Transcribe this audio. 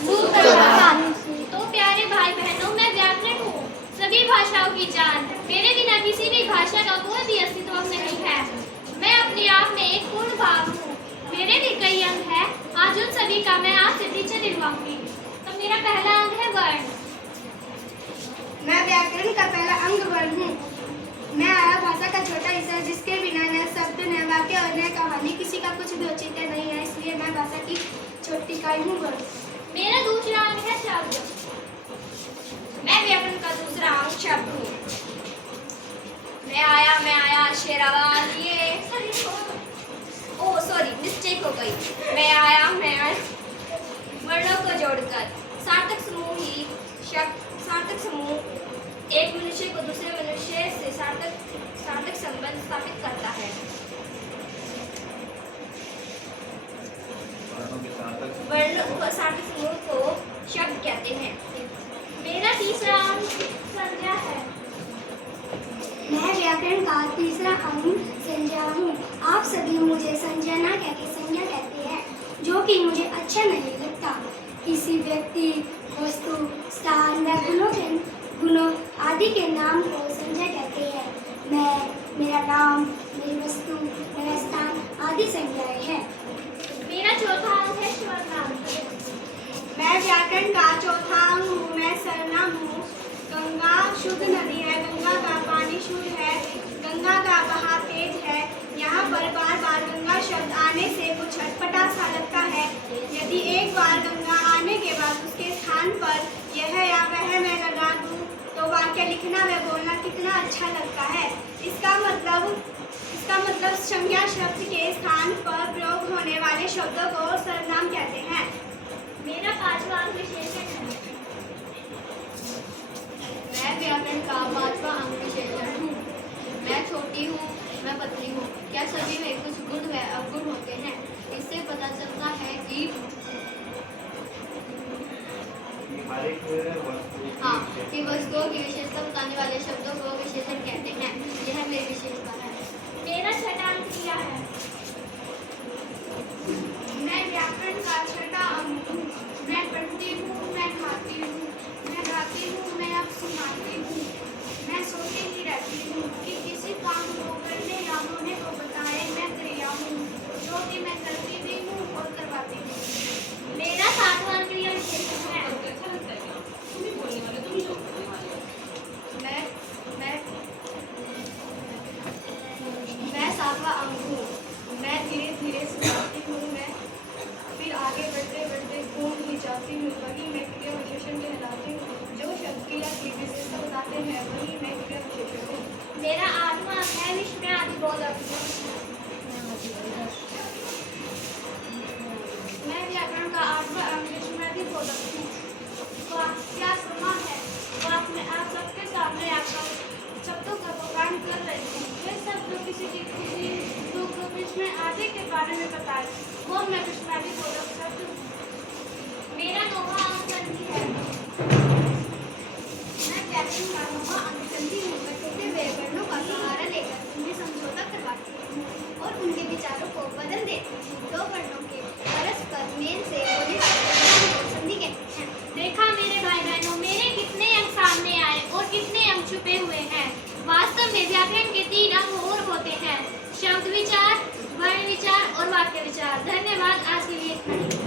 सुप्रभात। तो प्यारे भाई बहनों, मैं व्याकरण हूँ, सभी भाषाओं की जान। मेरे बिना किसी भी भाषा का कोई भी अस्तित्व नहीं है। मैं अपने आप में एक पूर्ण भाव हूँ। मेरे भी कई अंग हैं। आज उन सभी का मैं आपसे परिचय दिलवाऊंगी। तो मेरा पहला अंग है वर्ण। मैं व्याकरण का पहला अंग वर्ण हूँ। मैं आया भाषा का छोटा हिस्सा जिसके बिना न शब्द न वाक्य और न कहानी किसी का कुछ भी औचित्य नहीं है, इसलिए मैं भाषा की छोटी इकाई हूँ वर्ण। मेरा दूसरा अंग है शब्द। मैं व्याकरण का दूसरा अंग शब्द हूँ। मैं आया शेरावाल ये मिस्टेक हो गई। मैं आया वर्णों को जोड़कर सार्थक समूह एक मनुष्य को दूसरे मनुष्य से सार्थक संबंध स्थापित करता है। वर्णों को सार्थक समूह को शब्द कहते हैं। मेरा तीसरा अंग संज्ञा है। मैं व्याकरण का तीसरा अंग संज्ञा हूँ। आप सभी मुझे संज्ञा ना कहकर संज्ञा कहते हैं, जो कि मुझे अच्छा नहीं लगता। किसी व्यक्ति, वस्तु, स्थान व गुणों आदि के नाम को संज्ञा कहते हैं। मेरा नाम, मेरी वस्तु, मेरा स्थान आदि संज्ञाएं हैं। मेरा चौथा अंग है सर्वनाम। मैं व्याकरण का चौथा अंग हूँ। मैं सर्वनाम हूँ। गंगा शुद्ध नदी है। गंगा का पानी शुद्ध है। गंगा का बहाव तेज है। यहाँ पर बार बार गंगा शब्द आने से कुछ अटपटा सा लगता है। यदि एक बार गंगा आने के बाद उसके स्थान पर यह या वह मैं लगा दूँ तो वाक्य लिखना व बोलना कितना अच्छा लगता है। इसका मतलब संज्ञा शब्द के स्थान पर प्रयोग होने वाले शब्दों को सर्वनाम कहते हैं। मेरा पांचवा अंग विशेषण है। मैं व्याकरण का पांचवा अंग विशेषण हूँ। मैं छोटी हूँ, मैं पतली हूँ। क्या सभी में कुछ गुण व अवगुण होते हैं? इससे पता चलता है कि वस्तुओं की विशेषता बताने वाले शब्दों को विशेषण कहते हैं। यह मेरी विशेषता है। मेरा छठा अंग क्रिया है। मैं व्याकरण का छठा अंग हूँ। मैं पढ़ती हूँ, मैं खाती हूँ, मैं गाती हूँ, मैं अब सुनाती हूँ। मैं सोती ही रहती हूँ कि किसी काम को करने या होने को बताए मैं क्रिया हूँ, जो कि मैं करती भी हूँ और करवाती हूँ। मेरा सातवां अंग क्रिया विशेषण है। मैं सातवां अंग हूँ। मैं धीरे धीरे सुनाती हूँ। मैं फिर आगे बढ़ते बढ़ते घूम ही जाती हूँ। वही मैं क्रिया विशेषण कहलाती हूँ। जो शब्द क्रिया की विशेषता बताते हैं वही मैं क्रिया विशेषण हूँ। मेरा आठवां अंग है विस्मय आदि बोधक। मैं व्याकरण का आठवां अंग विस्मयादि बोधक हूँ। क्या समा है। बात में आप सबके सामने आकर शब्दों का बखान कर रही हूँ। वे सब जो किसी की खुशी, दुख, विस्मय आदि के बारे में बताए, वो मैं विस्मयादि बोधक शब्द हूँ। मेरा नौवां अंग संधि है। मैं व्याकरण का नौवां अंग संधि हूँ। मैं टूटे हुए वर्णों का सहारा लेकर उन्हें समझौता करवाती हूँ और उनके विचारों को बदल देती हूँ। दो वर्णों के परस्पर मेल से होने वाले को संधि कहते हैं। देखा मेरे भाई बहनों, मेरे कितने अंग सामने आए और कितने अंग छुपे हुए हैं। वास्तव में व्याकरण के 3 अंग और होते हैं: शब्द विचार, वर्ण विचार और वाक्य विचार। धन्यवाद। आज के लिए इतना ही।